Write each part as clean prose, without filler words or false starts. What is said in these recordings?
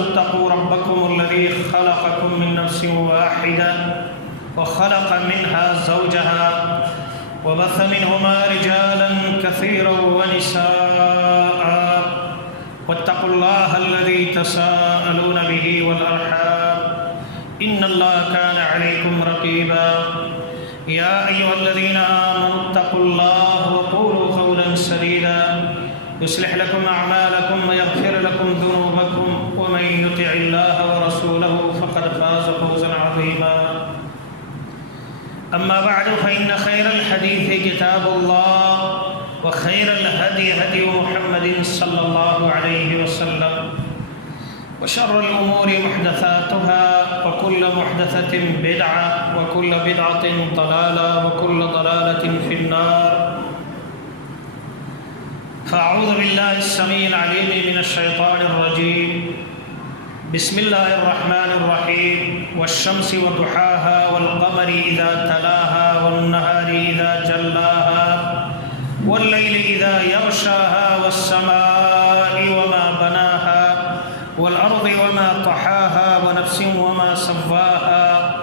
اتقوا ربكم الذي خلقكم من نفس واحدة وخلق منها زوجها وبث منهما رجالا كثيرا ونساء واتقوا الله الذي تساءلون به والأرحام إن الله كان عليكم رقيبا يا أيها الذين آمنوا اتقوا الله وقولوا قولا سديدا يصلح لكم أعمالكم ويغفر لكم ذنوبكم ومن يطع الله ورسوله فقد فاز فوزا عظيما أما بعد فإن خير الحديث كتاب الله وخير الهدي هدي محمد صلى الله عليه وسلم وشر الأمور محدثاتها وكل محدثة بدعة وكل بدعة ضلالة وكل ضلالة في النار فأعوذ بالله السميع العليم من الشيطان الرجيم بسم الله الرحمن الرحيم والشمس وضحاها والقمر إذا تلاها والنهار إذا جلاها والليل إذا يغشاها والسماء وما بناها والأرض وما طحاها ونفس وما سواها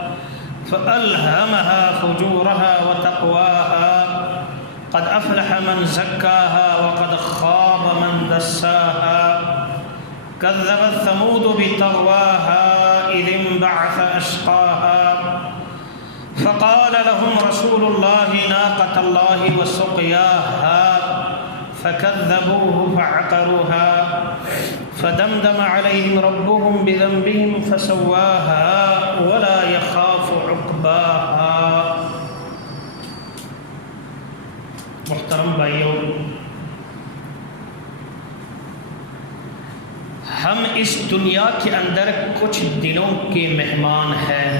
فألهمها فجورها وتقواها قد أفلح من زكاها وقد خاب من دساها كذبت ثمود بطغواها إذ انبعث أشقاها فقال لهم رسول الله ناقة الله وسقياها فكذبوه فعقروها فدمدم عليهم ربهم بذنبهم فسواها ولا يخاف عقباها. محترم بھائیوں، ہم اس دنیا کے اندر کچھ دنوں کے مہمان ہیں.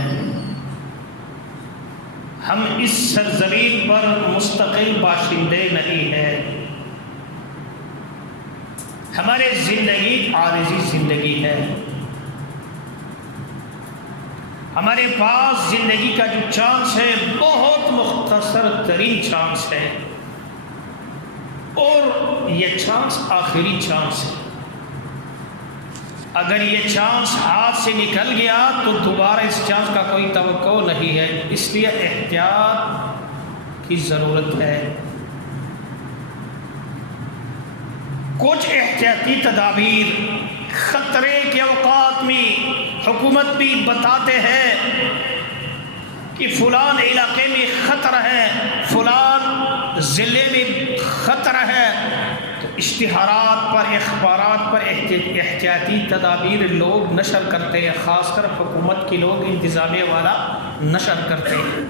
ہم اس سرزمین پر مستقل باشندے نہیں ہیں. ہماری زندگی عارضی زندگی ہے. ہمارے پاس زندگی کا جو چانس ہے بہت مختصر ترین چانس ہے، اور یہ چانس آخری چانس ہے. اگر یہ چانس ہاتھ سے نکل گیا تو دوبارہ اس چانس کا کوئی توقع نہیں ہے. اس لیے احتیاط کی ضرورت ہے. کچھ احتیاطی تدابیر خطرے کے اوقات میں حکومت بھی بتاتے ہیں کہ فلان علاقے میں خطرہ ہے، فلان ضلع میں خطرہ ہے، تو اشتہارات پر اخبارات پر احتیاطی تدابیر لوگ نشر کرتے ہیں. خاص کر حکومت کے لوگ انتظامیہ والا نشر کرتے ہیں.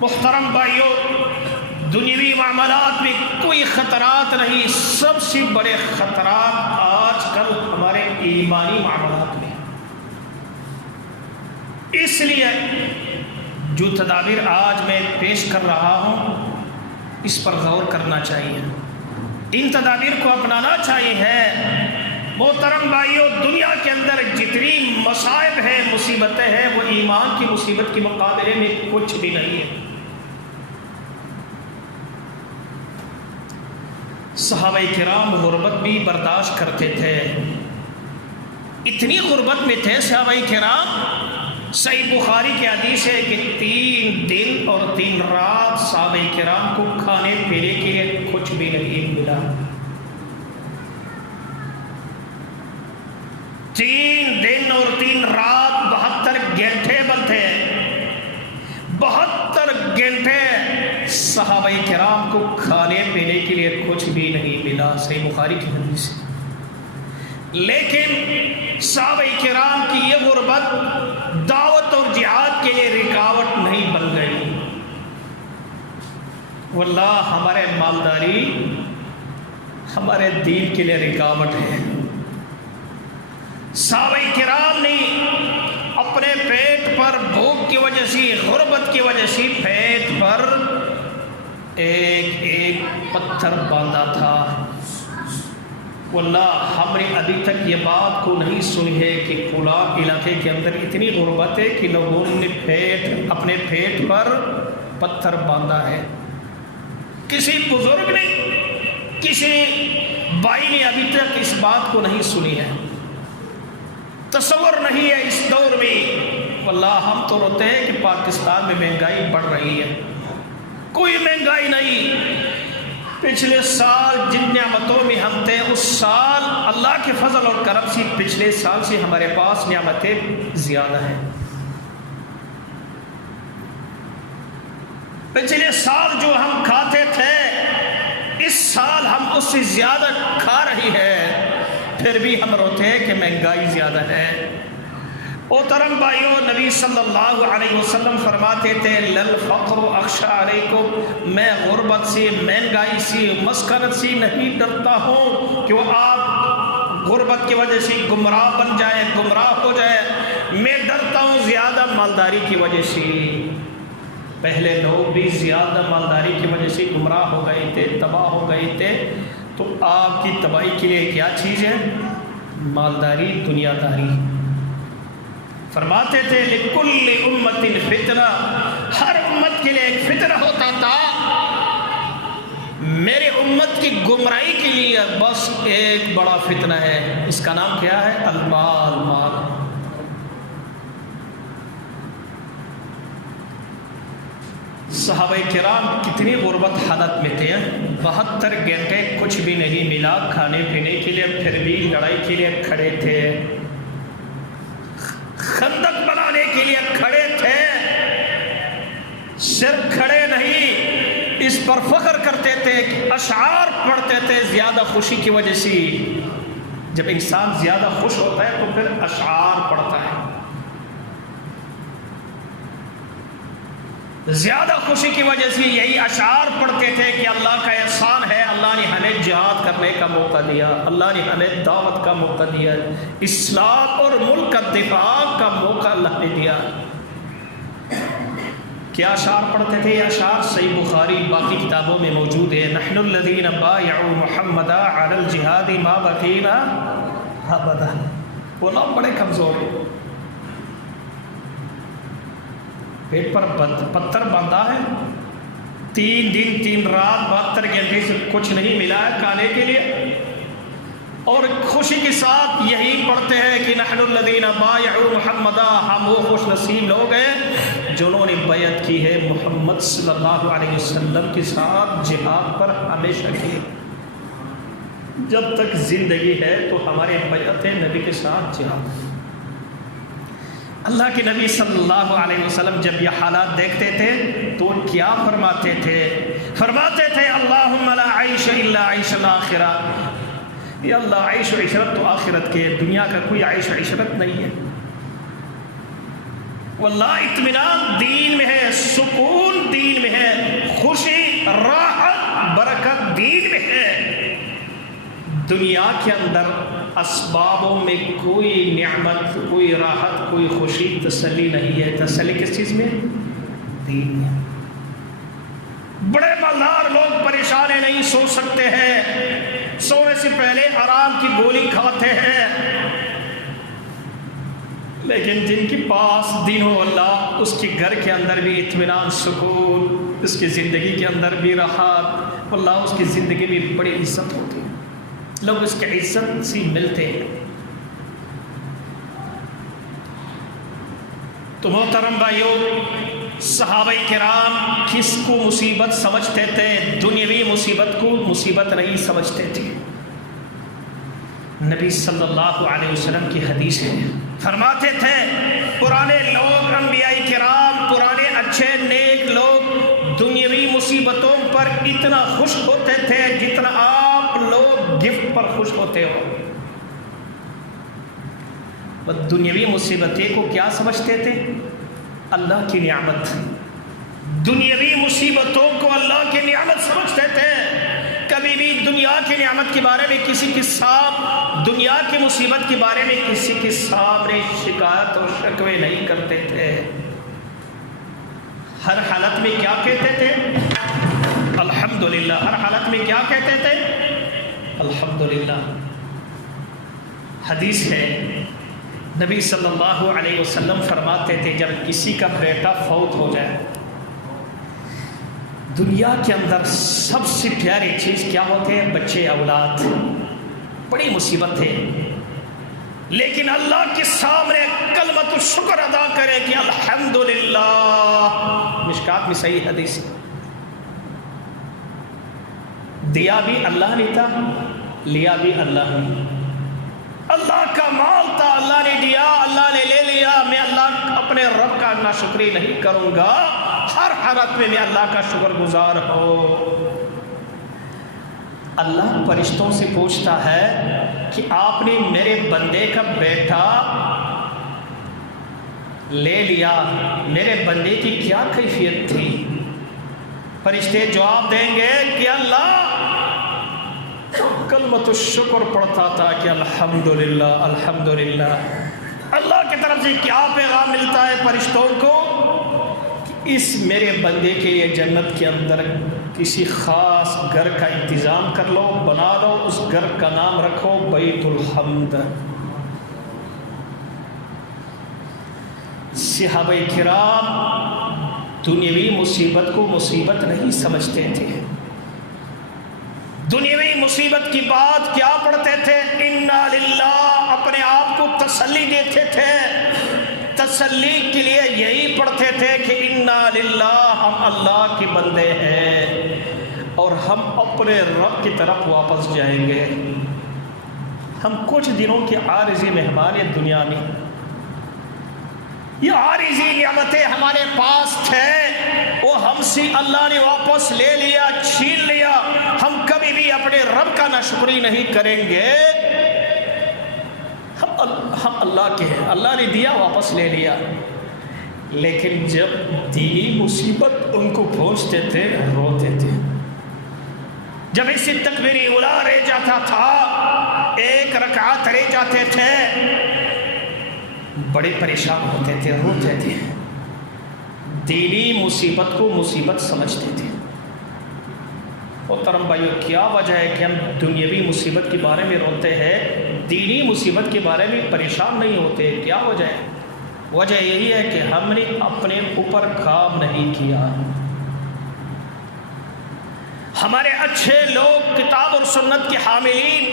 محترم بھائیوں، دنیوی معاملات میں کوئی خطرات نہیں. سب سے بڑے خطرات آج کل ہمارے ایمانی معاملات میں. اس لیے جو تدابیر آج میں پیش کر رہا ہوں اس پر غور کرنا چاہیے، ان تدابیر کو اپنانا چاہیے. محترم بھائیوں، دنیا کے اندر جتنی مصائب ہیں، مصیبتیں ہیں، وہ ایمان کی مصیبت کے مقابلے میں کچھ بھی نہیں ہے. صحابہ کرام غربت بھی برداشت کرتے تھے. اتنی غربت میں تھے صحابہ کرام، صحیح بخاری کی حدیث ہے کہ 3 دن اور 3 رات صحابہ کرام کو کھانے پینے کے لیے کچھ بھی نہیں ملا. 3 دن اور 3 رات 72 گھنٹے بنتے ہیں. 72 گھنٹے صحابہ کرام کو کھانے پینے کے لیے کچھ بھی نہیں ملا. صحیح بخاری کی حدیث ہے. لیکن صحابہ کرام کی یہ غربت دعوت اور جہاد کے لیے رکاوٹ نہیں بن گئی. واللہ ہمارے مالداری ہمارے دین کے لیے رکاوٹ ہے. صحابہ کرام نے اپنے پیٹ پر بھوک کی وجہ سے، غربت کی وجہ سے پیٹ پر ایک پتھر باندھا تھا. واللہ ہم نے ابھی تک یہ بات کو نہیں سنی ہے کہ فلاں علاقے کے اندر اتنی غربت ہے کہ لوگوں نے اپنے پیٹ پر پتھر باندھا ہے. کسی بزرگ نے، کسی بھائی نے ابھی تک اس بات کو نہیں سنی ہے. تصور نہیں ہے اس دور میں۔ واللہ ہم تو روتے ہیں کہ پاکستان میں مہنگائی بڑھ رہی ہے، کوئی مہنگائی نہیں۔ پچھلے سال جن نعمتوں میں ہم تھے، اس سال اللہ کے فضل اور کرم سے پچھلے سال سے ہمارے پاس نعمتیں زیادہ ہیں۔ پچھلے سال جو ہم کھاتے تھے، اس سال ہم اس سے زیادہ کھا رہی ہے، پھر بھی ہم روتے ہیں کہ مہنگائی زیادہ ہے۔ محترم بھائیوں، نبی صلی اللہ علیہ وسلم فرماتے تھے للفقر اخشى علیکم، میں غربت سے، مہنگائی سے، مسکنت سے نہیں ڈرتا ہوں کہ وہ آپ غربت کی وجہ سے گمراہ بن جائیں، گمراہ ہو جائیں، میں ڈرتا ہوں زیادہ مالداری کی وجہ سے۔ پہلے لوگ بھی زیادہ مالداری کی وجہ سے گمراہ ہو گئے تھے، تباہ ہو گئے تھے، تو آپ کی تباہی کے لیے کیا چیز ہے؟ مالداری، دنیا داری۔ فرماتے تھے لِكُلِّ أُمَّةٍ فِتْنَةٌ، ہر امت کے لیے ایک فتنہ ہوتا تھا، میرے امت کی گمراہی کے لیے بس ایک بڑا فتنہ ہے، اس کا نام کیا ہے؟ المال، مال۔ صحابہ کرام کتنی غربت حالت میں تھے، 72 گھنٹے کچھ بھی نہیں ملا کھانے پینے کے لیے، پھر بھی لڑائی کے لیے کھڑے تھے، خندق بنانے کے لیے کھڑے تھے، صرف کھڑے نہیں، اس پر فخر کرتے تھے کہ اشعار پڑھتے تھے زیادہ خوشی کی وجہ سے۔ جب انسان زیادہ خوش ہوتا ہے تو پھر اشعار پڑھتا ہے، زیادہ خوشی کی وجہ سے یہی اشعار پڑھتے تھے کہ اللہ کا احسان ہے، اللہ نے ہمیں جہاد کرنے کا موقع دیا، اللہ نے ہمیں دعوت کا موقع دیا، اسلام اور ملک کا دفاع کا موقع اللہ نے دیا۔ کیا اشعار پڑھتے تھے؟ یہ اشعار صحیح بخاری باقی کتابوں میں موجود ہے۔ نحن الذین بایعوا محمدا علی الجہاد ما بقینا ابدا۔ وہ لوگ بڑے کمزور ہیں، پیٹ پر پتھر باندھا ہے، 3 دن 3 رات 72 گھنٹے سے کچھ نہیں ملا ہے کھانے کے لیے، اور خوشی کے ساتھ یہی پڑھتے ہیں کہ نحن الذین بایعوا محمدا، ہم وہ خوش نصیب لوگ ہیں جنہوں نے بیعت کی ہے محمد صلی اللہ علیہ وسلم کے ساتھ جہاد پر ہمیشہ کی۔ جب تک زندگی ہے تو ہمارے بیعت نبی کے ساتھ جہاد۔ اللہ کے نبی صلی اللہ علیہ وسلم جب یہ حالات دیکھتے تھے تو کیا فرماتے تھے؟ فرماتے تھے اللہم لا عیش الا عیش الآخرہ، یا اللہ عیش و عشرت تو آخرت کے، دنیا کا کوئی عیش و عشرت نہیں ہے۔ واللہ اطمینان دین میں ہے، سکون دین میں ہے، خوشی، راحت، برکت دین میں ہے۔ دنیا کے اندر اسبابوں میں کوئی نعمت، کوئی راحت، کوئی خوشی، تسلی نہیں ہے۔ تسلی کس چیز میں؟ دین میں۔ بڑے مالدار لوگ پریشان ہیں، نہیں سو سکتے ہیں، سونے سے پہلے آرام کی گولی کھاتے ہیں، لیکن جن کے پاس دین ہو اللہ، اس کے گھر کے اندر بھی اطمینان، سکون، اس کی زندگی کے اندر بھی راحت، اللہ اس کی زندگی میں بڑی عزت ہوتی ہے، لوگ اس کی عزت سے ملتے ہیں۔ تو محترم بھائیوں، صحابہ کرام کس کو مصیبت سمجھتے تھے؟ دنیاوی مصیبت کو مصیبت نہیں سمجھتے تھے۔ نبی صلی اللہ علیہ وسلم کی حدیث ہے، فرماتے تھے پرانے لوگ، انبیاء کرام، پرانے اچھے نیک لوگ دنیاوی مصیبتوں پر اتنا خوش ہوتے تھے جتنا آپ لوگ گفٹ پر خوش ہوتے ہو۔ وہ دنیاوی مصیبتیں کو کیا سمجھتے تھے؟ اللہ کی نعمت۔ دنیاوی مصیبتوں کو اللہ کی نعمت سمجھتے تھے۔ کبھی بھی دنیا کی نعمت کے بارے میں کسی کے ساتھ، دنیا کی مصیبت کے بارے میں کسی کے سامنے شکایت اور شکوے نہیں کرتے تھے۔ ہر حالت میں کیا کہتے تھے؟ الحمدللہ۔ ہر حالت میں کیا کہتے تھے؟ الحمدللہ۔ حدیث ہے، نبی صلی اللہ علیہ وسلم فرماتے تھے جب کسی کا بیٹا فوت ہو جائے، دنیا کے اندر سب سے پیاری چیز کیا ہوتے ہیں؟ بچے، اولاد، بڑی مصیبت ہے، لیکن اللہ کے سامنے کلمۃ الشکر ادا کرے کہ الحمدللہ. مشکات میں صحیح حدیث. دیا بھی اللہ نے تھا، لیا بھی اللہ نے. اللہ کا مال تھا، اللہ نے دیا، اللہ نے لے لیا. میں اللہ اپنے رب کا ناشکری نہیں کروں گا. ہر حالت میں اللہ کا شکر گزار ہو. اللہ فرشتوں سے پوچھتا ہے کہ آپ نے میرے بندے کا بیٹا لے لیا، میرے بندے کی کیا کیفیت تھی؟ فرشتے جواب دیں گے کہ اللہ کلمۃ الشکر پڑھتا تھا کہ الحمدللہ الحمدللہ. اللہ کی طرف سے کیا پیغام ملتا ہے فرشتوں کو کہ اس میرے بندے کے لیے جنت کے اندر کسی خاص گھر کا انتظام کر لو، بنا لو. اس گھر کا نام رکھو بیت الحمد. صحابہ کرام دنیاوی مصیبت کو مصیبت نہیں سمجھتے تھے. دنیاوی مصیبت کی بات کیا پڑھتے تھے؟ انا للہ. اپنے آپ کو تسلی دیتے تھے. تسلی کے لیے یہی پڑھتے تھے کہ انا للہ، ہم اللہ کے بندے ہیں اور ہم اپنے رب کی طرف واپس جائیں گے. ہم کچھ دنوں کے عارضی مہمان ہیں دنیا میں. یہ عارضی نعمتیں ہمارے پاس تھے، وہ ہم سے اللہ نے واپس لے لیا، چھین لیا. ہم کبھی بھی اپنے رب کا ناشکری نہیں کریں گے. ہم اللہ کے ہیں، اللہ نے دیا واپس لے لیا. لیکن جب دینی مصیبت ان کو پہنچتے تھے روتے تھے. جب اسی تکبیری اولیٰ رہ جاتا تھا، ایک رکعت رہ جاتے تھے، بڑے پریشان ہوتے تھے، روتے تھے. دینی مصیبت کو مصیبت سمجھتے تھے. محترم بھائیو، کیا وجہ ہے کہ ہم دنیاوی مصیبت کے بارے میں روتے ہیں، دینی مصیبت کے بارے میں پریشان نہیں ہوتے؟ کیا وجہ ہے؟ وجہ یہی ہے کہ ہم نے اپنے اوپر کام نہیں کیا. ہمارے اچھے لوگ، کتاب اور سنت کے حاملین،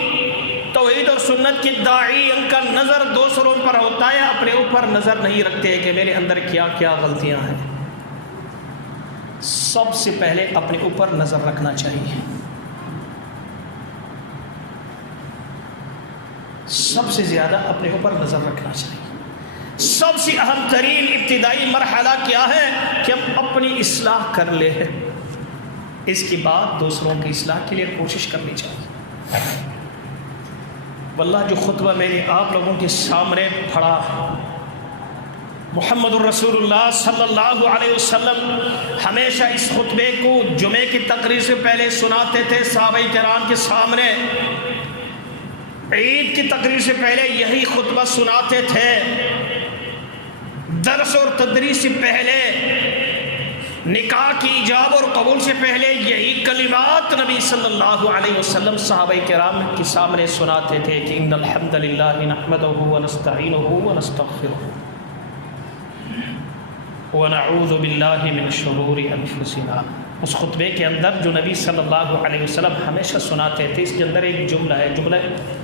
توحید اور سنت کی داعی، ان کا نظر دوسروں پر ہوتا ہے، اپنے اوپر نظر نہیں رکھتے کہ میرے اندر کیا کیا غلطیاں ہیں. سب سے پہلے اپنے اوپر نظر رکھنا چاہیے. سب سے زیادہ اپنے اوپر نظر رکھنا چاہیے. سب سے اہم ترین ابتدائی مرحلہ کیا ہے کہ ہم اپنی اصلاح کر لیں. اس کے بعد دوسروں کی اصلاح کے لیے کوشش کرنی چاہیے. واللہ جو خطبہ میں نے آپ لوگوں کے سامنے پڑھا، محمد الرسول اللہ صلی اللہ علیہ وسلم ہمیشہ اس خطبے کو جمعے کی تقریر سے پہلے سناتے تھے صحابہ کرام کے سامنے. عید کی تقریر سے پہلے یہی خطبہ سناتے تھے. درس اور تدریس سے پہلے، نکاح کی ایجاب اور قبول سے پہلے یہی کلمات نبی صلی اللہ علیہ وسلم صحابہ کرام کے سامنے سناتے تھے کہ ان الحمد للہ نحمدہ ونستعینہ ونستغفرہ ونعوذ باللہ من شرور انفسنا. اس خطبے کے اندر جو نبی صلی اللہ علیہ وسلم ہمیشہ سناتے تھے، اس کے اندر ایک جملہ ہے.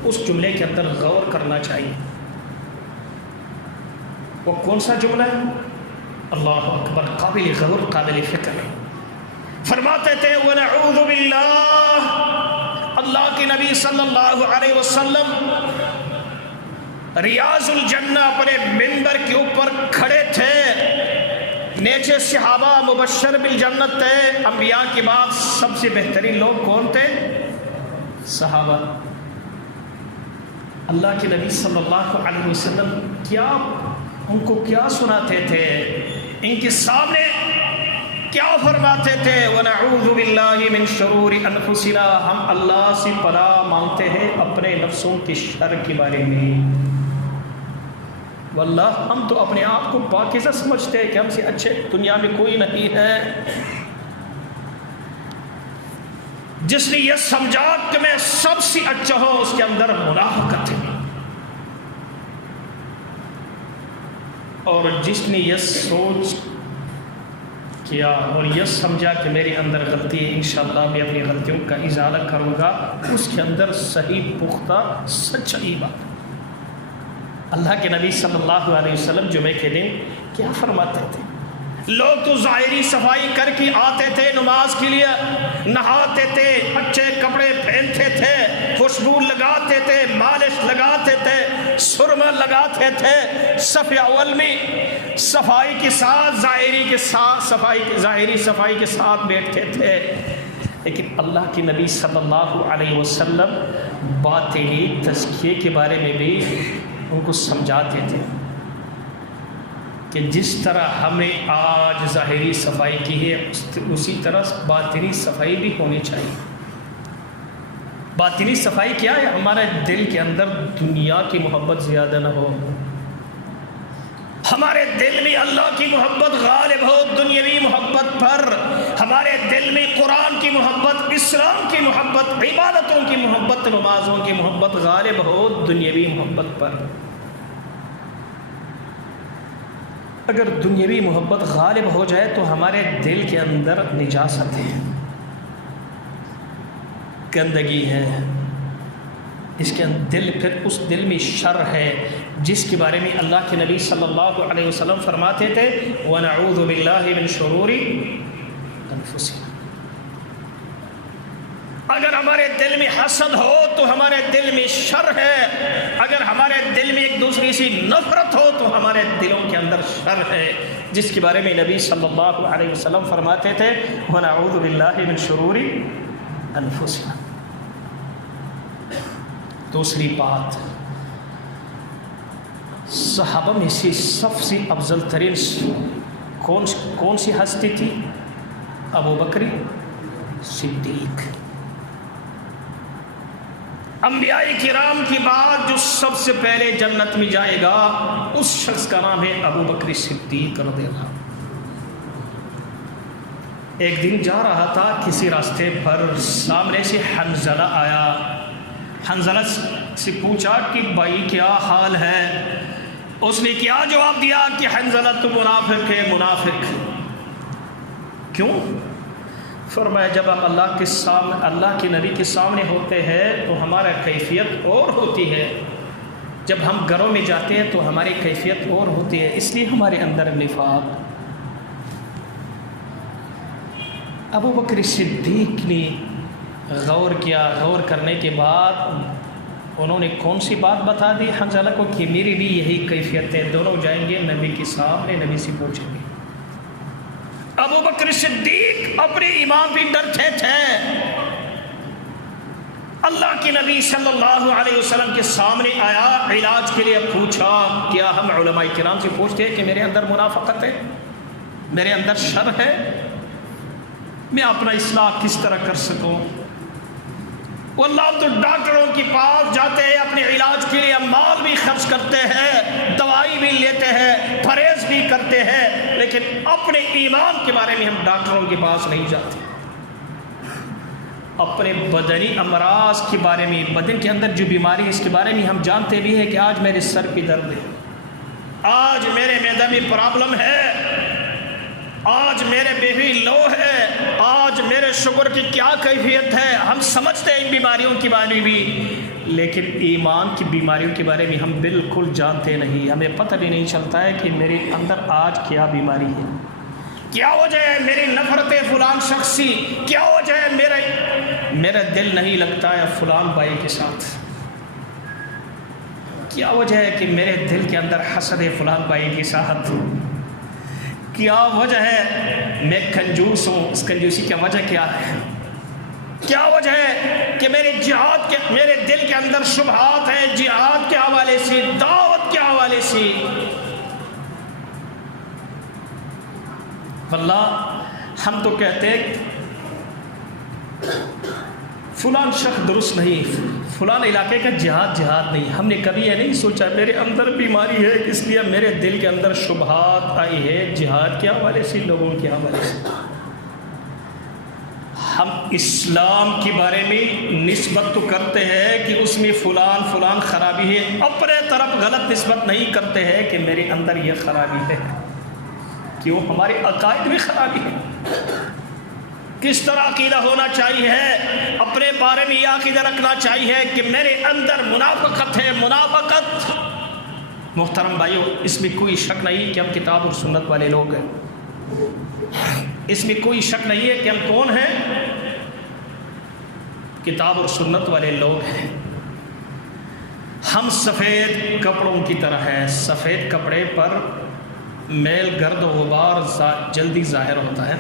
اس جملے کے اندر غور کرنا چاہیے. وہ کون سا جملہ ہے؟ اللہ اکبر، قابل غور، قابل فکر. فرماتے تھے وَنَعُوذُ بِاللَّهِ. اللہ کے نبی صلی اللہ علیہ وسلم ریاض الجنہ اپنے منبر کے اوپر کھڑے تھے. نیچے صحابہ مبشر بالجنت تھے. انبیاء کے بعد سب سے بہترین لوگ کون تھے؟ صحابہ. اللہ کے نبی صلی اللہ علیہ وسلم ان کو کیا سناتے تھے؟ ان کے سامنے کیا فرماتے تھے؟ وَنَعُوذُ بِاللَّهِ مِن شُرُورِ أَنفُسِنَا. ہم اللہ سے پناہ مانگتے ہیں اپنے نفسوں کے شر کے بارے میں. واللہ ہم تو اپنے آپ کو پاکیزہ سمجھتے ہیں کہ ہم سے اچھے دنیا میں کوئی نہیں ہے. جس نے یہ سمجھا کہ میں سب سے اچھا ہوں، اس کے اندر منافقت ہے. اور جس نے یہ سوچ کیا اور یہ سمجھا کہ میرے اندر غلطی ہے، انشاءاللہ میں اپنی غلطیوں کا ازالہ کروں گا، اس کے اندر صحیح پختہ سچائی بات. اللہ کے نبی صلی اللہ علیہ وسلم جمعے کے دن کیا فرماتے تھے؟ لوگ تو ظاہری صفائی کر کے آتے تھے نماز کے لیے، نہاتے تھے، اچھے کپڑے پہنتے تھے، خوشبو لگاتے تھے، مالش لگاتے تھے، سرما لگاتے تھے، صف اول میں صفائی کے ساتھ ظاہری صفائی کے ساتھ بیٹھتے تھے. لیکن اللہ کے نبی صلی اللہ علیہ وسلم باطنی تزکیے کے بارے میں بھی ان کو سمجھاتے تھے کہ جس طرح ہمیں آج ظاہری صفائی کی ہے اسی طرح باطنی صفائی بھی ہونی چاہیے. باطنی صفائی کیا ہے؟ ہمارے دل کے اندر دنیا کی محبت زیادہ نہ ہو، ہمارے دل میں اللہ کی محبت غالب ہو دنیاوی محبت پر، ہمارے دل میں قرآن کی محبت، اسلام کی محبت، عبادتوں کی محبت، نمازوں کی محبت غالب ہو دنیاوی محبت پر. اگر دنیاوی محبت غالب ہو جائے تو ہمارے دل کے اندر نجاست ہے، گندگی ہے، اس کے دل پھر اس دل میں شر ہے جس کے بارے میں اللہ کے نبی صلی اللہ علیہ وسلم فرماتے تھے وَنَعُوذُ بِاللَّهِ مِن شُرُورِ أَنفُسِنَا. اگر ہمارے دل میں حسد ہو تو ہمارے دل میں شر ہے، اگر ہمارے دل میں ایک دوسرے سے نفرت ہو تو ہمارے دلوں کے اندر شر ہے، جس کے بارے میں نبی صلی اللہ علیہ وسلم فرماتے تھے وَنَعُوذُ بِاللَّهِ مِن شُرُورِ أَنفُسِنَا. دوسری بات، صحابہ میں سے سب سے افضل ترین کون سی ہستی تھی؟ ابو بکر صدیق. انبیاء کرام کے بعد جو سب سے پہلے جنت میں جائے گا اس شخص کا نام ہے ابو بکر صدیق رضی اللہ. ایک دن جا رہا تھا کسی راستے پر، سامنے سے حنظلہ آیا. حنظلہ سے پوچھا کہ بھائی کیا حال ہے؟ اس نے کیا جواب دیا کہ حنظلہ تو منافق ہے. منافق کیوں؟ فرمایا جب ہم اللہ کے نبی کے سامنے ہوتے ہیں تو ہمارا کیفیت اور ہوتی ہے، جب ہم گھروں میں جاتے ہیں تو ہماری کیفیت اور ہوتی ہے، اس لیے ہمارے اندر نفاق. ابو بکر صدیق نے غور کیا، غور کرنے کے بعد انہوں نے کون سی بات بتا دی حنظلہ کو کہ میری بھی یہی کیفیت ہے. دونوں جائیں گے نبی کے سامنے، نبی سے پوچھیں گے. ابو بکر صدیق اپنے ایمان بھی ڈرتے تھے. اللہ کے نبی صلی اللہ علیہ وسلم کے سامنے آیا، علاج کے لیے پوچھا. کیا ہم علماء کرام سے پوچھتے ہیں کہ میرے اندر منافقت ہے، میرے اندر شر ہے، میں اپنا اصلاح کس طرح کر سکوں؟ واللہ تو ڈاکٹروں کے پاس جاتے ہیں، اپنے علاج کے لیے مال بھی خرچ کرتے ہیں، دوائی بھی لیتے ہیں، پرہیز بھی کرتے ہیں، لیکن اپنے ایمان کے بارے میں ہم ڈاکٹروں کے پاس نہیں جاتے. اپنے بدنی امراض کے بارے میں، بدن کے اندر جو بیماری ہے اس کے بارے میں ہم جانتے بھی ہیں کہ آج میرے سر پہ درد ہے، آج میرے معدے میں پرابلم ہے، آج میرے بیوی لو ہے، آج میرے شوگر کی کیا کیفیت ہے. ہم سمجھتے ہیں ان بیماریوں کے بارے میں بھی، لیکن ایمان کی بیماریوں کے بارے میں ہم بالکل جانتے نہیں. ہمیں پتہ بھی نہیں چلتا ہے کہ میرے اندر آج کیا بیماری ہے، کیا وجہ ہے میری نفرت فلان شخص سے، کیا وجہ ہے میرا دل نہیں لگتا ہے فلان بھائی کے ساتھ، کیا وجہ ہے کہ میرے دل کے اندر حسد ہے فلان بھائی کے ساتھ، کیا وجہ ہے میں کنجوس ہوں، اس کنجوسی کی وجہ کیا ہے، کیا وجہ ہے کہ میرے دل کے اندر شبہات ہیں جہاد کے حوالے سے، دعوت کے حوالے سے. واللہ ہم تو کہتے ہیں فلان شخص درست نہیں، فلان علاقے کا جہاد نہیں. ہم نے کبھی یہ نہیں سوچا میرے اندر بیماری ہے، اس لیے میرے دل کے اندر شبہات آئی ہے جہاد کے حوالے سے، لوگوں کے حوالے سے. ہم اسلام کے بارے میں نسبت تو کرتے ہیں کہ اس میں فلان خرابی ہے، اپنے طرف غلط نسبت نہیں کرتے ہیں کہ میرے اندر یہ خرابی ہے. کیوں؟ ہمارے عقائد میں خرابی ہے. کس طرح عقیدہ ہونا چاہیے، اپنے بارے میں یہ عقیدہ رکھنا چاہیے کہ میرے اندر منافقت ہے. منافقت محترم بھائیوں، اس میں کوئی شک نہیں کہ ہم کتاب اور سنت والے لوگ ہیں، اس میں کوئی شک نہیں ہے کہ ہم کون ہیں، کتاب اور سنت والے لوگ ہیں۔ ہم سفید کپڑوں کی طرح ہیں، سفید کپڑے پر میل گرد و غبار جلدی ظاہر ہوتا ہے،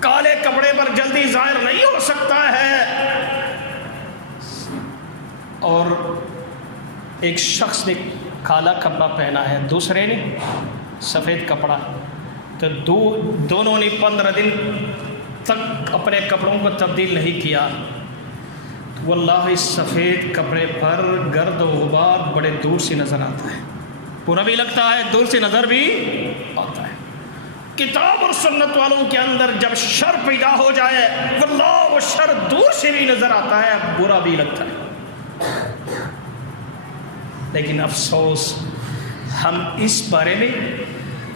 کالے کپڑے پر جلدی ظاہر نہیں ہو سکتا ہے۔ اور ایک شخص نے کالا کپڑا پہنا ہے، دوسرے نے سفید کپڑا، تو دونوں نے 15 دن تک اپنے کپڑوں کو تبدیل نہیں کیا، تو واللہ اس سفید کپڑے پر گرد و غبار بڑے دور سے نظر آتا ہے، برا بھی لگتا ہے، دور سے نظر بھی آتا ہے۔ کتاب اور سنت والوں کے اندر جب شر پیدا ہو جائے، واللہ وہ شر دور سے بھی نظر آتا ہے، برا بھی لگتا ہے۔ لیکن افسوس ہم اس بارے میں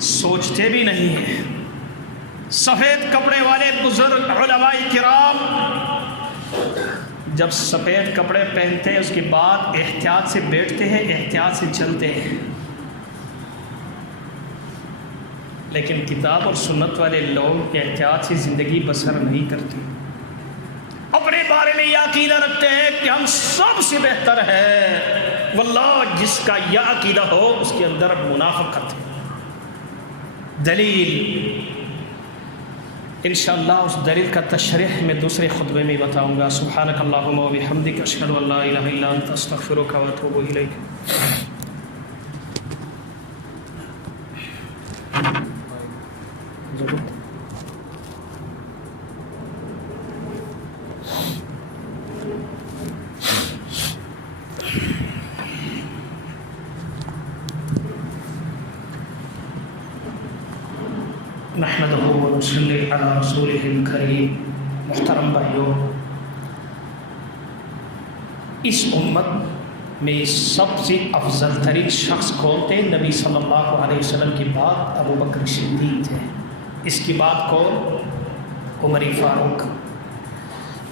سوچتے بھی نہیں ہیں۔ سفید کپڑے والے بزرگ علماء کرام جب سفید کپڑے پہنتے ہیں اس کے بعد احتیاط سے بیٹھتے ہیں، احتیاط سے چلتے ہیں، لیکن کتاب اور سنت والے لوگ احتیاط سے زندگی بسر نہیں کرتے، اپنے بارے میں یہ عقیدہ رکھتے ہیں کہ ہم سب سے بہتر ہے۔ واللہ جس کا یہ عقیدہ ہو اس کے اندر منافقت ہے۔ دلیل انشاءاللہ اس دلیل کا تشریح میں دوسرے خطبے میں بتاؤں گا۔ سبحانک اللہم و بحمدک، اشہد ان لا الہ الا انت، استغفرک و اتوب الیک۔ نحمدہ و نصلی علی رسولہ الکریم۔ محترم بھائیوں، اس امت میں سب سے افضل ترین شخص کون تھے؟ نبی صلی اللہ علیہ وسلم کے بعد ابو بکر صدیق تھے، اس کی بات کون؟ عمر فاروق۔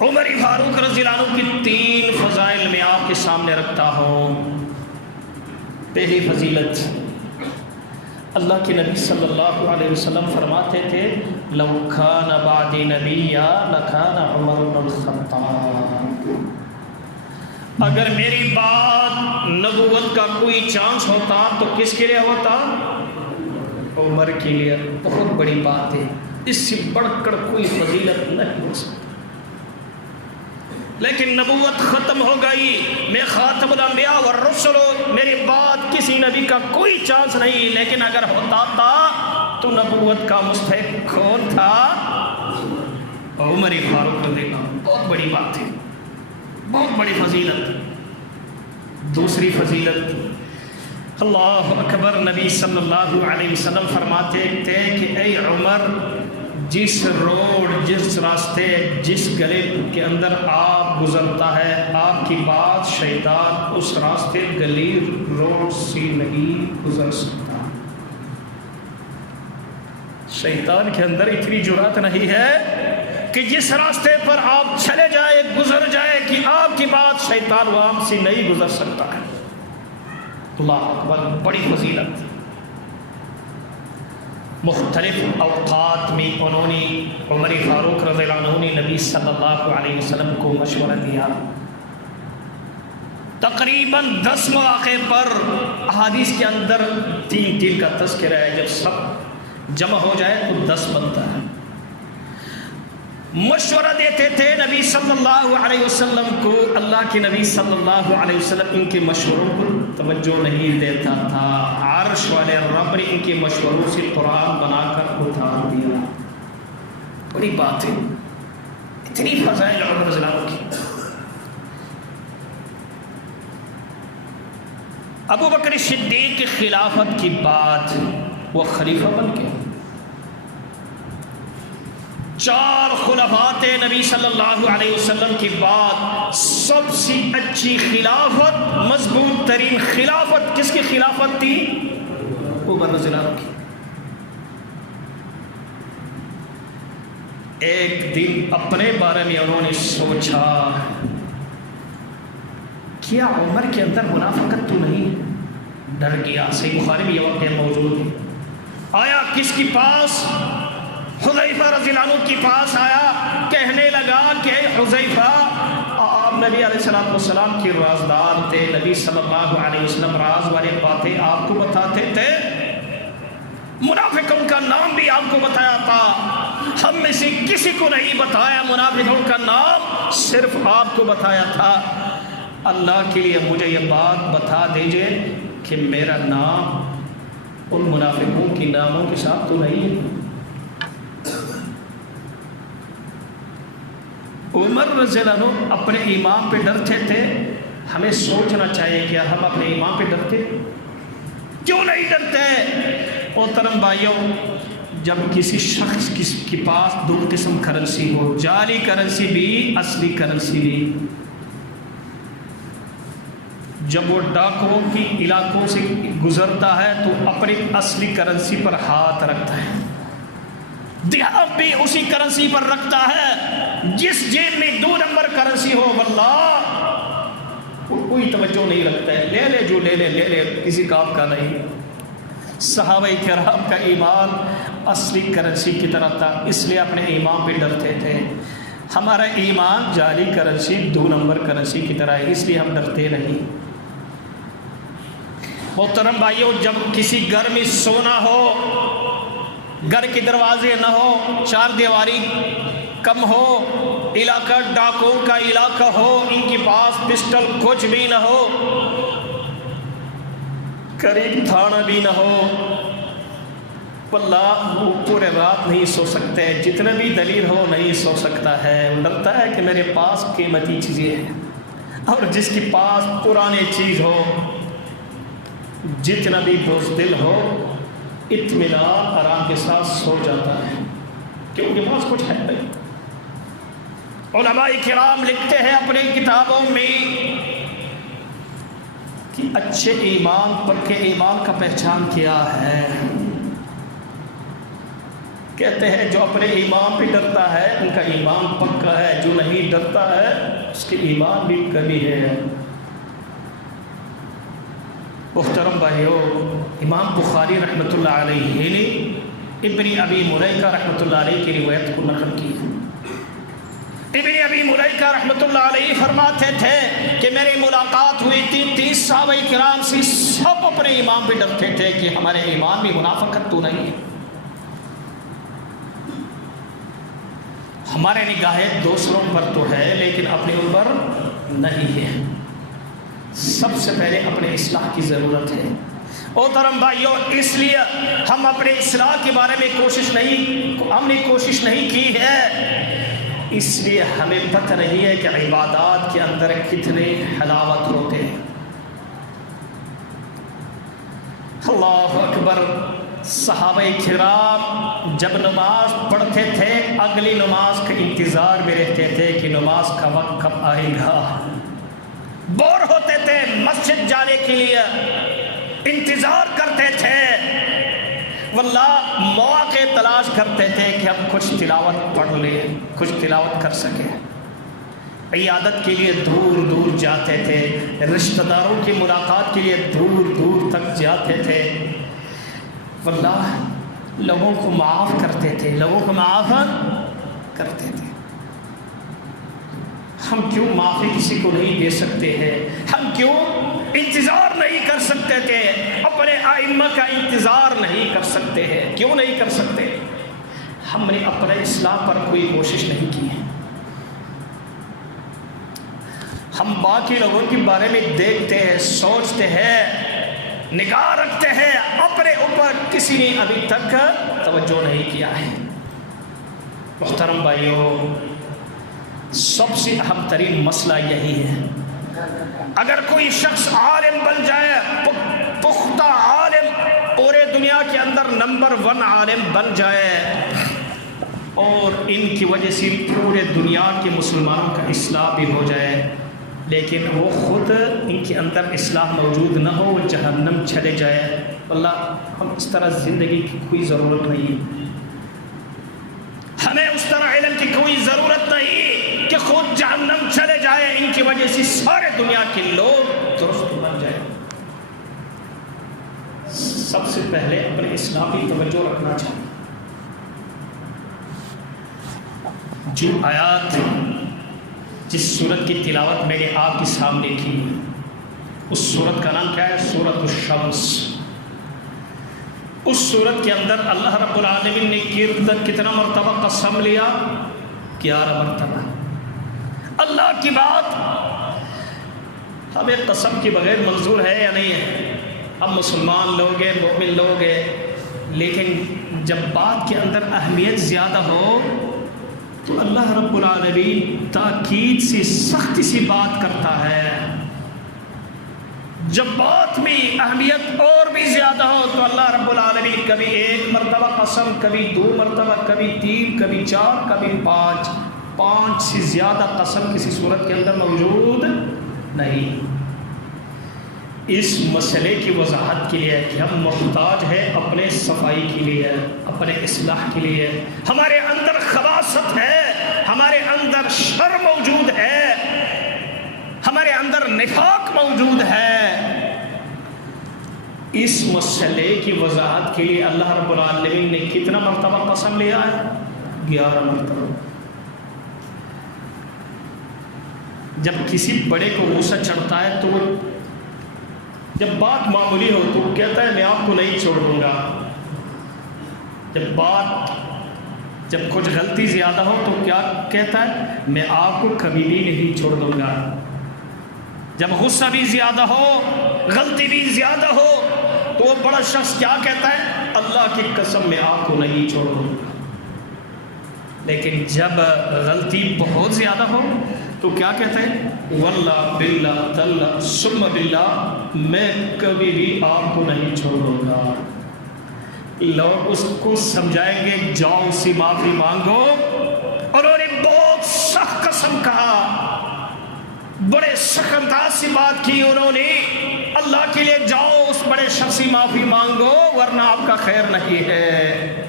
عمر فاروق رضی اللہ عنہ کی 3 فضائل میں آپ کے سامنے رکھتا ہوں۔ پہلی فضیلت، اللہ کے نبی صلی اللہ علیہ وسلم فرماتے تھے لو کان بعدی نبیا لکان عمر بن الخطاب، اگر میری بات نبوت کا کوئی چانس ہوتا تو کس کے لیے ہوتا؟ عمر کے لیے۔ بہت بڑی بات ہے، اس سے بڑھ کر کوئی فضیلت نہیں ہو سکتی۔ لیکن نبوت ختم ہو گئی، میں خاتم الانبیاء والرسل، میری بات کسی نبی کا کوئی چانس نہیں، لیکن اگر ہوتا تھا تو نبوت کا مستحق کون تھا؟ عمر فاروق رضی اللہ عنہ۔ بہت بڑی بات ہے، بہت بڑی فضیلت۔ دوسری فضیلت، اللہ اکبر، نبی صلی اللہ علیہ وسلم فرماتے تھے کہ اے عمر، جس روڈ، جس راستے، جس گلے کے اندر آپ گزرتا ہے، آپ کی بات شیطان اس راستے، گلی، روڈ سے نہیں گزر سکتا۔ شیطان کے اندر اتنی جرات نہیں ہے کہ جس راستے پر آپ چلے جائے، گزر جائے، کہ آپ کی بات شیطان وہاں سے نہیں گزر سکتا ہے۔ اللہ اکبر، بڑی فضیلت۔ مختلف اوقات میں انہوں نے، عمر فاروق رضی اللہ عنہ نے نبی صلی اللہ علیہ وسلم کو مشورہ دیا۔ تقریباً 10 مواقع پر احادیث کے اندر 3 کا تذکرہ ہے، جب سب جمع ہو جائے تو 10 بنتا ہے۔ مشورہ دیتے تھے نبی صلی اللہ علیہ وسلم کو، اللہ کے نبی صلی اللہ علیہ وسلم ان کے مشوروں کو توجہ نہیں دیتا تھا، عرش والے رب نے ان کے مشوروں سے قرآن بنا کر اتار دیا۔ بڑی بات ہے، اتنی فضائل عمر رضی اللہ عنہ کی۔ ابو بکر صدیق کی خلافت کی بات، وہ خلیفہ بن کے 4 خلفاء نبی صلی اللہ علیہ وسلم کی بعد سب سے اچھی خلافت، مضبوط ترین خلافت کس کی خلافت تھی؟ عمر رضی اللہ عنہ کی۔ ایک دن اپنے بارے میں انہوں نے سوچا، کیا عمر کے اندر منافقت تو نہیں ہے؟ ڈر گیا. صحیح بخاری میں یہ واقعہ موجود ہے. آیا کس کے پاس؟ حذیفہ رضی اللہ عنہ کے پاس آیا, کہنے لگا کہ حذیفہ آپ نبی علیہ السلام کی رازدار تھے, نبی صلی اللہ علیہ وسلم راز والے باتیں آپ کو بتاتے تھے, منافقوں کا نام بھی آپ کو بتایا تھا, ہم میں سے کسی کو نہیں بتایا منافقوں کا نام, صرف آپ کو بتایا تھا. اللہ کے لیے مجھے یہ بات بتا دیجئے کہ میرا نام ان منافقوں کے ناموں کے ساتھ تو نہیں ہے. عمر رضی اللہ عنہ اپنے ایمان پہ ڈرتے تھے. ہمیں سوچنا چاہیے کہ ہم اپنے ایمان پہ ڈرتے کیوں نہیں ڈرتے؟ محترم بھائیوں, جب کسی شخص کے پاس دو قسم کرنسی ہو, جعلی کرنسی بھی اصلی کرنسی بھی, جب وہ ڈاکوؤں کی علاقوں سے گزرتا ہے تو اپنی اصلی کرنسی پر ہاتھ رکھتا ہے, دھیان بھی اسی کرنسی پر رکھتا ہے. جس جیب میں 2 نمبر کرنسی ہو واللہ کوئی توجہ نہیں رکھتا ہے, لے لے جو لے لے کسی کام کا نہیں. صحابہ کرام کا ایمان اصلی کرنسی کی طرح تھا, اس لیے اپنے ایمان پہ ڈرتے تھے. ہمارا ایمان جعلی کرنسی 2 نمبر کرنسی کی طرح ہے, اس لیے ہم ڈرتے نہیں. محترم بھائیوں, جب کسی گھر میں سونا ہو, گھر کے دروازے نہ ہو, 4 دیواری کم ہو, علاقہ ڈاکوں کا علاقہ ہو, ان کے پاس پسٹل کچھ بھی نہ ہو, قریب تھانہ بھی نہ ہو, واللہ وہ پورے رات نہیں سو سکتے, جتنا بھی دلیل ہو نہیں سو سکتا ہے. وہ ڈرتا ہے کہ میرے پاس قیمتی چیزیں ہیں, اور جس کے پاس پرانے چیز ہو, جتنا بھی بزدل ہو, اطمینان آرام کے ساتھ سو جاتا ہے کیونکہ پاس کچھ ہے نہیں. علماء کرام لکھتے ہیں اپنی کتابوں میں کہ اچھے ایمان, پکے ایمان کا پہچان کیا ہے. کہتے ہیں جو اپنے ایمان پہ ڈرتا ہے ان کا ایمان پکا ہے, جو نہیں ڈرتا ہے اس کے ایمان بھی کمی ہے. محترم بھائیو, امام بخاری رحمۃ اللہ علیہ نے ابن ابی ملیکہ رحمۃ اللہ علیہ کی روایت کو نقل کی. ابن ابی ملیکہ رحمۃ اللہ علیہ فرماتے تھے کہ میری ملاقات ہوئی 30 صحابہ کرام سے, سب اپنے ایمان پہ ڈرتے تھے کہ ہمارے ایمان میں منافقت تو نہیں ہے. ہمارے نگاہیں دوسروں پر تو ہے لیکن اپنے اوپر نہیں ہے. سب سے پہلے اپنے اصلاح کی ضرورت ہے. محترم بھائیوں, اس لیے ہم اپنے اصلاح کے بارے میں ہم نے کوشش نہیں کی ہے, اس لیے ہمیں پتہ نہیں ہے کہ عبادات کے اندر کتنے حلاوت ہوتے ہیں. اللہ اکبر. صحابہ کرام جب نماز پڑھتے تھے اگلی نماز کے انتظار میں رہتے تھے کہ نماز کا وقت کب آئے گا. بور ہوتے تھے, مسجد جانے کے لیے انتظار کرتے تھے, واللہ مواقع تلاش کرتے تھے کہ ہم کچھ تلاوت پڑھ لیں, کچھ تلاوت کر سکیں. عیادت کے لیے دور دور جاتے تھے, رشتہ داروں کی ملاقات کے لیے دور دور تک جاتے تھے, واللہ لوگوں کو معاف کرتے تھے, لوگوں کو معاف کرتے تھے. ہم کیوں معافی کسی کو نہیں دے سکتے ہیں؟ ہم کیوں انتظار نہیں کر سکتے تھے؟ اپنے ائمہ کا انتظار نہیں کر سکتے ہیں. کیوں نہیں کر سکتے؟ ہم نے اپنے اصلاح پر کوئی کوشش نہیں کی ہے. ہم باقی لوگوں کے بارے میں دیکھتے ہیں, سوچتے ہیں, نگاہ رکھتے ہیں, اپنے اوپر کسی نے ابھی تک توجہ نہیں کیا ہے. محترم بھائیوں, سب سے اہم ترین مسئلہ یہی ہے. اگر کوئی شخص عالم بن جائے, پختہ عالم, پورے دنیا کے اندر نمبر 1 عالم بن جائے, اور ان کی وجہ سے پورے دنیا کے مسلمانوں کا اصلاح بھی ہو جائے, لیکن وہ خود ان کے اندر اصلاح موجود نہ ہو, جہنم چلے جائے, اللہ ہم اس طرح زندگی کی کوئی ضرورت نہیں. ہمیں اس طرح علم کی کوئی ضرورت نہیں کہ خود جہنم چلے جائے, ان کی وجہ سے سارے دنیا کے لوگ درست بن جائیں. سب سے پہلے اپنے اسلام کی توجہ رکھنا چاہیے. جو آیات جس سورت کی تلاوت میں نے آپ کے سامنے کی، اس سورت کا نام کیا ہے؟ سورۃ الشمس. اس سورت کے اندر اللہ رب العالمین نے کتنا مرتبہ قسم لیا؟ 11 مرتبہ. اللہ کی بات ہمیں قسم کے بغیر منظور ہے یا نہیں ہے؟ ہم مسلمان لوگ ہیں، مومن لوگ ہیں، لیکن جب بات کے اندر اہمیت زیادہ ہو تو اللہ رب العالمین تاکید سے سختی سے بات کرتا ہے. جب بات میں اہمیت اور بھی زیادہ ہو تو اللہ رب العالمین کبھی 1 مرتبہ قسم، کبھی 2 مرتبہ، کبھی 3، کبھی 4، کبھی 5 سے زیادہ قسم کسی صورت کے اندر موجود نہیں. اس مسئلے کی وضاحت کے لیے کہ ہم محتاج ہیں اپنے صفائی کے لیے، اپنے اصلاح کے لیے. ہمارے اندر خباثت ہے، ہمارے اندر شر موجود ہے، ہمارے اندر نفاق موجود ہے. اس مسئلے کی وضاحت کے لیے اللہ رب العالمین نے کتنا مرتبہ قسم لیا ہے؟ 11 مرتبہ. جب کسی بڑے کو غصہ چڑھتا ہے تو وہ جب بات معمولی ہو تو کہتا ہے میں آپ کو نہیں چھوڑ دوں گا. جب کچھ غلطی زیادہ ہو تو کیا کہتا ہے؟ میں آپ کو کبھی بھی نہیں چھوڑ دوں گا. جب غصہ بھی زیادہ ہو، غلطی بھی زیادہ ہو تو وہ بڑا شخص کیا کہتا ہے؟ اللہ کی قسم میں آپ کو نہیں چھوڑ دوں گا. لیکن جب غلطی بہت زیادہ ہو تو کیا کہتے ہیں؟ واللہ باللہ تاللہ ثم باللہ میں کبھی بھی آپ کو نہیں چھوڑوں گا. لوگ اس کو سمجھائیں گے جاؤ اس سے معافی مانگو. اور انہوں نے بہت سخت قسم کہا، بڑے سخت انداز سے بات کی انہوں نے. اللہ کے لیے جاؤ اس بڑے شخص سے معافی مانگو ورنہ آپ کا خیر نہیں ہے.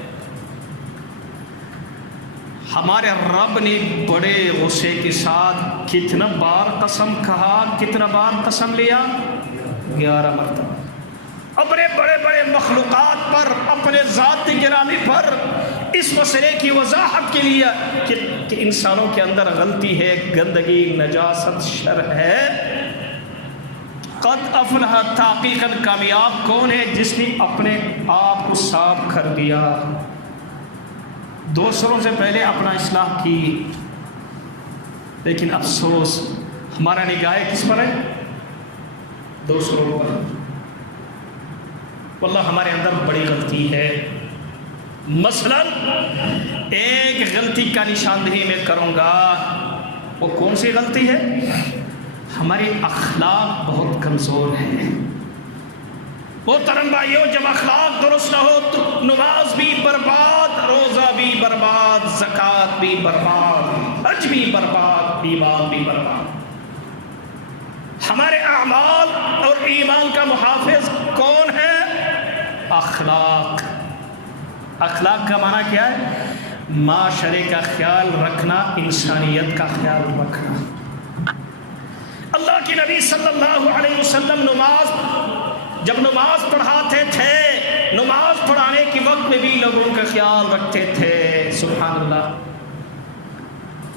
ہمارے رب نے بڑے غصے کے ساتھ کتنا بار قسم کہا، کتنا بار قسم لیا؟ 11 مرتبہ. اپنے بڑے بڑے مخلوقات پر، اپنے ذات گرامی پر اس مسئلے کی وضاحت کے لیے کہ انسانوں کے اندر غلطی ہے، گندگی، نجاست، شر ہے. قد افلح، تحقیقاً کامیاب کون ہے؟ جس نے اپنے آپ کو صاف کر دیا، دوسروں سے پہلے اپنا اصلاح کی. لیکن افسوس ہمارا نگاہ کس پر ہے؟ دوسروں پر. واللہ ہمارے اندر بڑی غلطی ہے. مثلا ایک غلطی کا نشاندہی میں کروں گا. وہ کون سی غلطی ہے؟ ہمارے اخلاق بہت کمزور ہیں. محترم بھائیو، جب اخلاق درست نہ ہو تو نماز بھی برباد، روزہ بھی برباد، زکوٰۃ بھی برباد، حج بھی برباد، ایمان بھی برباد. ہمارے اعمال اور ایمان کا محافظ کون ہے؟ اخلاق. اخلاق کا معنی کیا ہے؟ معاشرے کا خیال رکھنا، انسانیت کا خیال رکھنا. اللہ کے نبی صلی اللہ علیہ وسلم جب نماز پڑھاتے تھے، نماز پڑھانے کے وقت میں بھی لوگوں کا خیال رکھتے تھے. سبحان اللہ.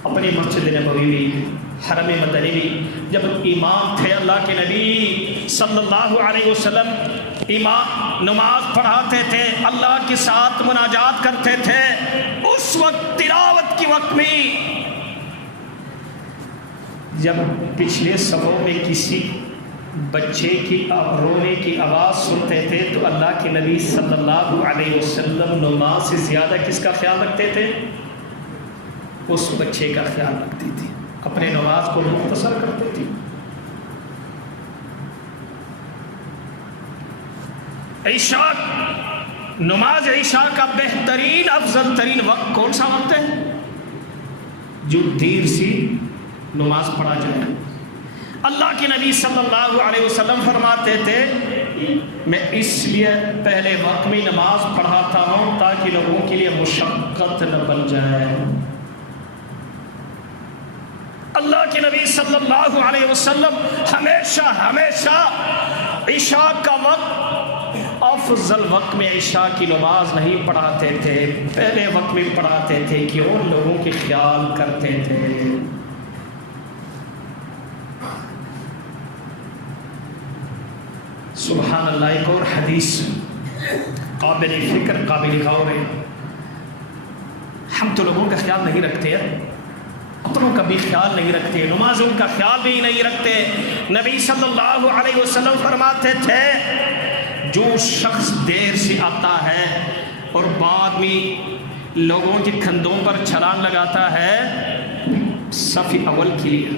اپنی مسجد نبوی بھی، حرم مدنی بھی جب امام تھے اللہ کے نبی صلی اللہ علیہ وسلم امام نماز پڑھاتے تھے، اللہ کے ساتھ مناجات کرتے تھے. اس وقت تلاوت کے وقت میں جب پچھلے صفوں میں کسی بچے کی رونے کی آواز سنتے تھے تو اللہ کے نبی صلی اللہ علیہ وسلم نماز سے زیادہ کس کا خیال رکھتے تھے؟ اس بچے کا خیال رکھتے تھے. اپنے نماز کو مختصر کرتے تھے. عشاء، نماز عشاء کا بہترین افضل ترین وقت کون سا وقت ہے؟ جو دیر سے نماز پڑھا جائے. اللہ کے نبی صلی اللہ علیہ وسلم فرماتے تھے میں اس لیے پہلے وقت میں نماز پڑھاتا ہوں تاکہ لوگوں کے لیے مشقت نہ بن جائے. اللہ کے نبی صلی اللہ علیہ وسلم ہمیشہ عشاء کا وقت افضل وقت میں عشاء کی نماز نہیں پڑھاتے تھے، پہلے وقت میں پڑھاتے تھے، کیوں؟ لوگوں کے خیال کرتے تھے۔ سبحان اللہ۔ ایک اور حدیث قابل فکر، قابل غور ہے۔ ہم تو لوگوں کا خیال نہیں رکھتے، اپنوں کا بھی خیال نہیں رکھتے، نمازوں کا خیال بھی نہیں رکھتے۔ نبی صلی اللہ علیہ وسلم فرماتے تھے جو شخص دیر سے آتا ہے اور بعد میں لوگوں کے کندھوں پر چھلانگ لگاتا ہے، صف اول کے لیے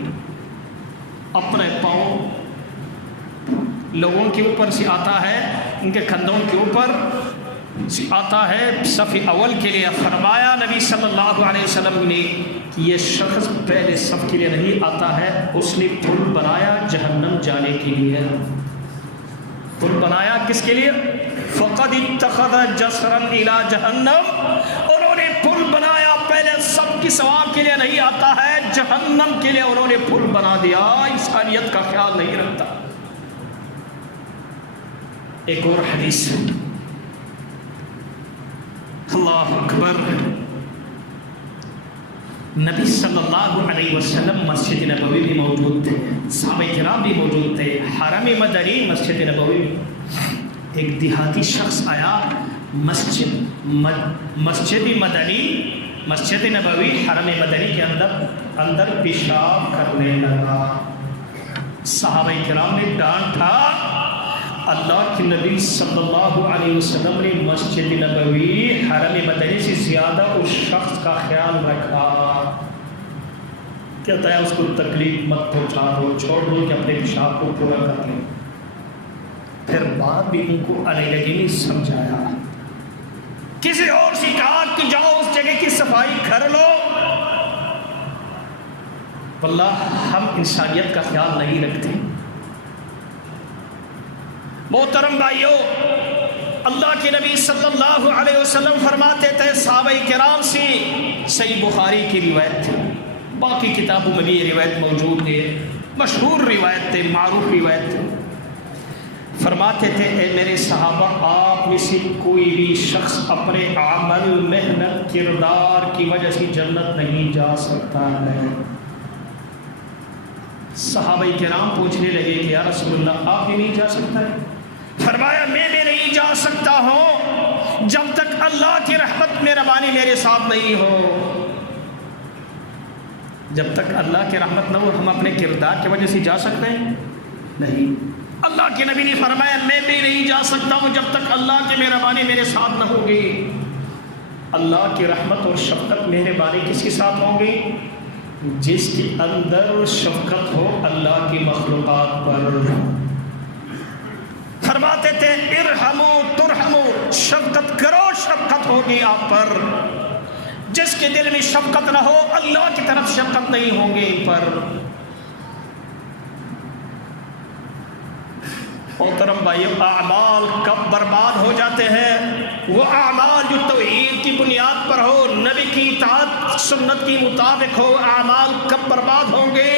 اپنے پاؤں لوگوں کے اوپر سے آتا ہے، ان کے کندھوں کے اوپر سے آتا ہے صف اول کے لیے، فرمایا نبی صلی اللہ علیہ وسلم نے کہ یہ شخص پہلے صف کے لیے نہیں آتا ہے، اس نے پل بنایا جہنم جانے کے لیے۔ پل بنایا کس کے لیے؟ فقد اتخذ جسرا الى جہنم، انہوں نے پل بنایا، پہلے سب کی ثواب کے لیے نہیں آتا ہے، جہنم کے لیے انہوں نے پل بنا دیا، انسانیت کا خیال نہیں رکھتا۔ ایک اور حدیث، اللہ اکبر، نبی صلی اللہ علیہ وسلم مسجد نبوی بھی موجود تھے، صحابہ کرام بھی موجود تھے، حرم مدنی مسجد نبوی۔ ایک دیہاتی شخص آیا مسجد مدنی، مسجد نبوی حرم مدنی کے اندر پیشاب کرنے لگا۔ صحابہ کرام نے ڈانٹا، اللہ کے نبی صلی اللہ علیہ وسلم نے مسجد نبوی حرم مدنی سے زیادہ اس شخص کا خیال رکھا، کہتا ہے اس کو تکلیف مت پہنچا دو، چھوڑ دو کہ اپنے پیشاب کو پورا کر لیں۔ پھر بعد بھی ان کو علیحدگی نہیں سمجھایا، کسی اور سے کہا کہ جاؤ اس جگہ کی صفائی کر لو۔ واللہ ہم انسانیت کا خیال نہیں رکھتے۔ محترم بھائیو، اللہ کے نبی صلی اللہ علیہ وسلم فرماتے تھے صحابہ کرام سے، صحیح بخاری کی روایت تھی، باقی کتابوں میں بھی یہ روایت موجود ہے، مشہور روایت تھے، معروف روایت تھے، فرماتے تھے اے میرے صحابہ، آپ میں سے کوئی بھی شخص اپنے عمل، محنت، کردار کی وجہ سے جنت نہیں جا سکتا ہے۔ صحابہ کرام پوچھنے لگے کہ یا رسول اللہ آپ بھی نہیں جا سکتا ہے؟ فرمایا میں بھی نہیں جا سکتا ہوں جب تک اللہ کی رحمت مہربانی میرے ساتھ نہیں ہو۔ جب تک اللہ کی رحمت نہ ہو ہم اپنے کردار کی وجہ سے جا سکتے ہیں؟ نہیں۔ اللہ کے نبی نے فرمایا میں بھی نہیں جا سکتا ہوں جب تک اللہ کی مہربانی میرے ساتھ نہ ہوگی۔ اللہ کی رحمت اور شفقت مہربانی کس کے ساتھ ہوں گی؟ جس کے اندر شفقت ہو اللہ کی مخلوقات پر۔ فرماتے تھے ارحمو ترحمو، شفقت کرو شفقت ہوگی آپ پر۔ جس کے دل میں شفقت نہ ہو اللہ کی طرف شفقت نہیں ہوگی پر۔ محترم بھائیو، اعمال کب برباد ہو جاتے ہیں؟ وہ اعمال جو توحید کی بنیاد پر ہو، نبی کی اطاعت سنت کی مطابق ہو۔ اعمال کب برباد ہوں گے؟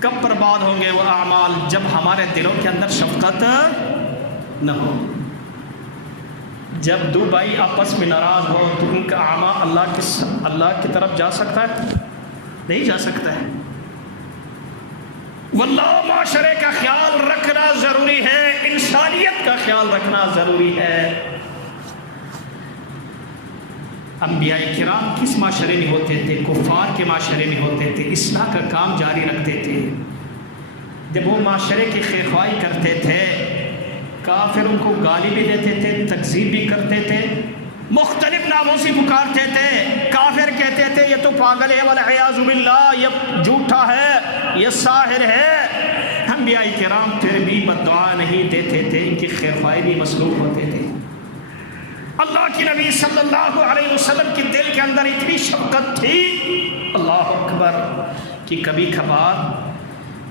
کب برباد ہوں گے وہ اعمال؟ جب ہمارے دلوں کے اندر شفقت نہ ہو۔ جب دو بھائی آپس میں ناراض ہو تو ان کا اعمال اللہ کی طرف جا سکتا ہے؟ نہیں جا سکتا ہے۔ واللہ معاشرے کا خیال رکھنا ضروری ہے، انسانیت کا خیال رکھنا ضروری ہے۔ انبیاء کرام کس معاشرے میں ہوتے تھے؟ کفار کے معاشرے میں ہوتے تھے، اصلاح کا کام جاری رکھتے تھے۔ جب وہ معاشرے کی خیرخواہی کرتے تھے، کافر ان کو گالی بھی دیتے تھے، تکذیب بھی کرتے تھے، مختلف ناموں سے پکارتے تھے۔ کافر کہتے تھے یہ تو پاگل ہے، والعیاذ باللہ، یہ جھوٹا ہے، یہ ساحر ہے۔ انبیاء کرام پھر بھی بد دعا نہیں دیتے تھے، ان کی خیرخواہی بھی مصروف ہوتے تھے۔ اللہ کے نبی صلی اللہ علیہ وسلم کے دل کے اندر اتنی شفقت تھی، اللہ اکبر، کہ کبھی کبھار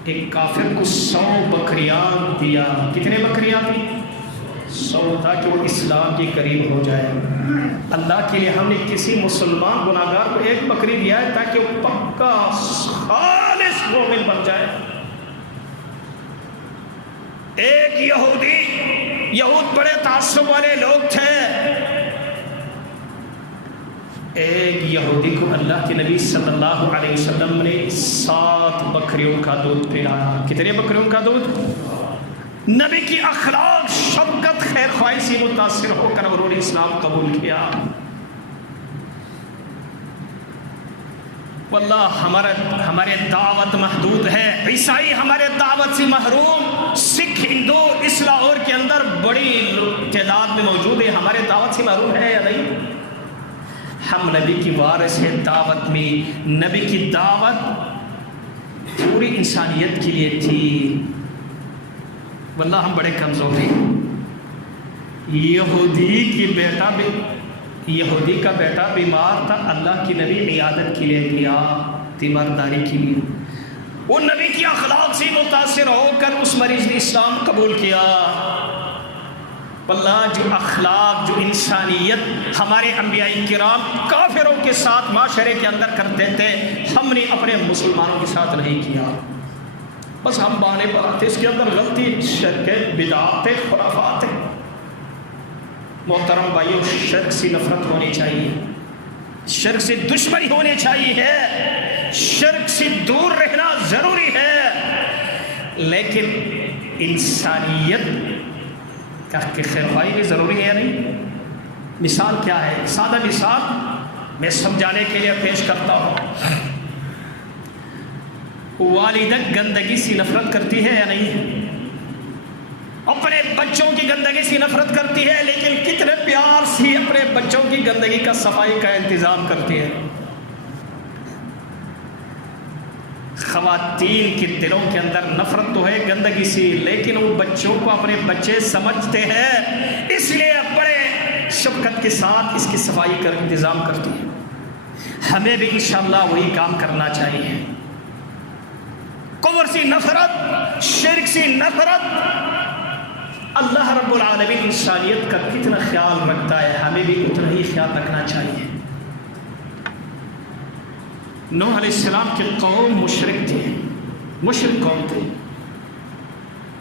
ایک کافر کو 100 بکریاں دیا۔ کتنے بکریاں تھی؟ 100، تاکہ وہ اسلام کے قریب ہو جائے۔ اللہ کے لیے ہم نے کسی مسلمان گناہگار کو 1 بکری دیا ہے تاکہ وہ پکا خالص مومن بن جائے۔ ایک یہودی، یہود بڑے تعصب والے لوگ تھے، ایک یہودی کو اللہ کے نبی صلی اللہ علیہ وسلم نے 7 بکریوں کا دودھ پلایا۔ کتنے بکریوں کا دودھ؟ نبی کی اخلاق، شفقت، خیر خواہی سے متاثر ہو کر انہوں نے اسلام قبول کیا۔ واللہ ہمارے دعوت محدود ہے، عیسائی ہمارے دعوت سے محروم، سکھ، ہندو اس لاہور کے اندر بڑی تعداد میں موجود ہے، ہمارے دعوت سے محروم ہے یا نہیں؟ ہم نبی کی وارث ہیں دعوت میں، نبی کی دعوت پوری انسانیت کے لیے تھی، واللہ ہم بڑے کمزور ہیں۔ یہودی کا بیٹا بیمار تھا، اللہ کی نبی عیادت کے لیے گیا، تیمارداری کے لیے، وہ نبی کی اخلاق سے متاثر ہو کر اس مریض نے اسلام قبول کیا۔ واللہ جو اخلاق، جو انسانیت ہمارے انبیاء کرام کافروں کے ساتھ معاشرے کے اندر کرتے تھے، ہم نے اپنے مسلمانوں کے ساتھ نہیں کیا۔ بس ہم بہانے بناتے، اس کے اندر غلطی، شرک، بدعات، خرافات۔ محترم بھائیو، شرک سے نفرت ہونی چاہیے، شرک سے دشمنی ہونی چاہیے، شرک سے دور رہنا ضروری ہے، لیکن انسانیت کا خیر خواہی بھی ضروری ہے یا نہیں؟ مثال کیا ہے؟ سادہ مثال میں سمجھانے کے لیے پیش کرتا ہوں۔ والدہ گندگی سے نفرت کرتی ہے یا نہیں؟ اپنے بچوں کی گندگی سے نفرت کرتی ہے، لیکن کتنے پیار سے اپنے بچوں کی گندگی کا صفائی کا انتظام کرتی ہے۔ خواتین کے دلوں کے اندر نفرت تو ہے گندگی سے، لیکن وہ بچوں کو اپنے بچے سمجھتے ہیں، اس لیے بڑے شفقت کے ساتھ اس کی صفائی کا انتظام کرتی ہے۔ ہمیں بھی انشاءاللہ وہی کام کرنا چاہیے۔ کفر سے نفرت، شرک سے نفرت، اللہ رب العالمین انسانیت کا کتنا خیال رکھتا ہے، ہمیں بھی اتنا ہی خیال رکھنا چاہیے۔ نوح علیہ السلام کی قوم مشرک تھے، مشرک قوم تھے،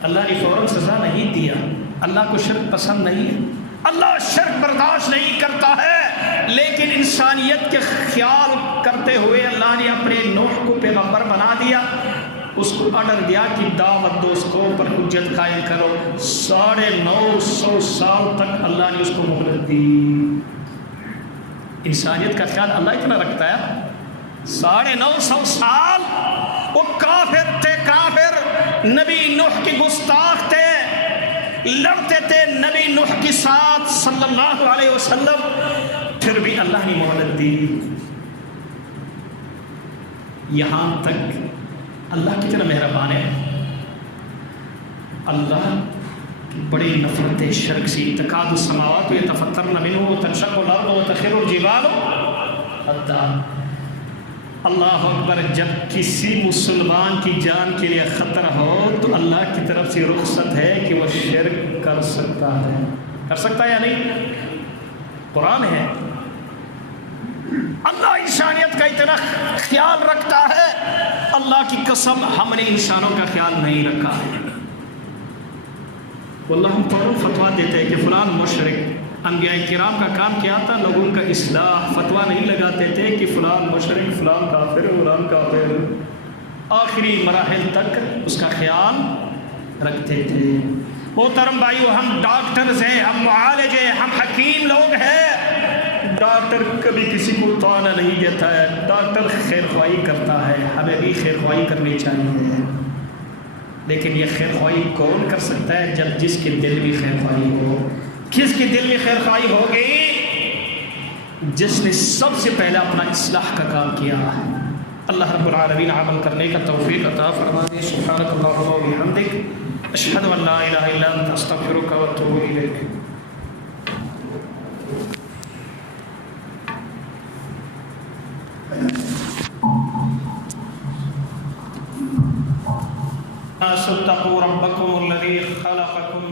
اللہ نے فوراً سزا نہیں دیا، اللہ کو شرک پسند نہیں ہے، اللہ شرک برداشت نہیں کرتا ہے، لیکن انسانیت کے خیال کرتے ہوئے اللہ نے اپنے نوح کو پیغمبر بنا دیا، اس کو آرڈر دیا کہ دعوت دو، اس کو پر حجت قائم کرو۔ 950 سال تک اللہ نے اس کو مہلت دی۔ انسانیت کا خیال اللہ اتنا رکھتا ہے، 950 سال وہ کافر تھے، کافر، نبی نوح کی گستاخ تھے، لڑتے تھے نبی نوح کے ساتھ صلی اللہ علیہ وسلم، پھر بھی اللہ نے مہلت دی۔ یہاں تک اللہ کتنا مہربان ہے، اللہ بڑی نفرت شرک سے، تکاد السماوات یتفطرن منہ وتنشق الارض وتخر الجبال حدا۔ اللہ اکبر، جب کسی مسلمان کی جان کے لیے خطرہ ہو تو اللہ کی طرف سے رخصت ہے کہ وہ شرک کر سکتا ہے، کر سکتا ہے یا نہیں؟ قرآن ہے، اللہ انسانیت کا اتنا خیال رکھتا ہے، اللہ کی قسم ہم نے انسانوں کا خیال نہیں رکھا ہے۔ واللہ ہم فوراً فتویٰ دیتے ہیں کہ فلان مشرک، انبیاء کرام کا کام کیا تھا؟ لوگوں کا اصلاح، فتویٰ نہیں لگاتے تھے کہ فلان مشرک، فلان کافر، فلان کافر، آخری مراحل تک اس کا خیال رکھتے تھے۔ محترم بھائیو، ہم ڈاکٹرز ہیں، ہم معالج ہیں، ہم حکیم لوگ ہیں، ڈاکٹر کبھی کسی کو طعنہ نہیں دیتا ہے، ڈاکٹر خیر خواہی کرتا ہے، ہمیں بھی خیر خواہی کرنی چاہیے، لیکن یہ خیر خواہی کون کر سکتا ہے؟ جب جس کے دل میں خیر خواہی ہو۔ کس کے دل میں خیر خواہی ہوگی؟ جس نے سب سے پہلے اپنا اصلاح کا کام کیا۔ اللہ رب العالمین عمل کرنے کا توفیق عطا فرمائے۔ سبحانک اللہم و بحمدک، اشہد ان لا الہ الا انت، استغفرک و اتوب الیک۔ اتقوا ربكم الذي خلقكم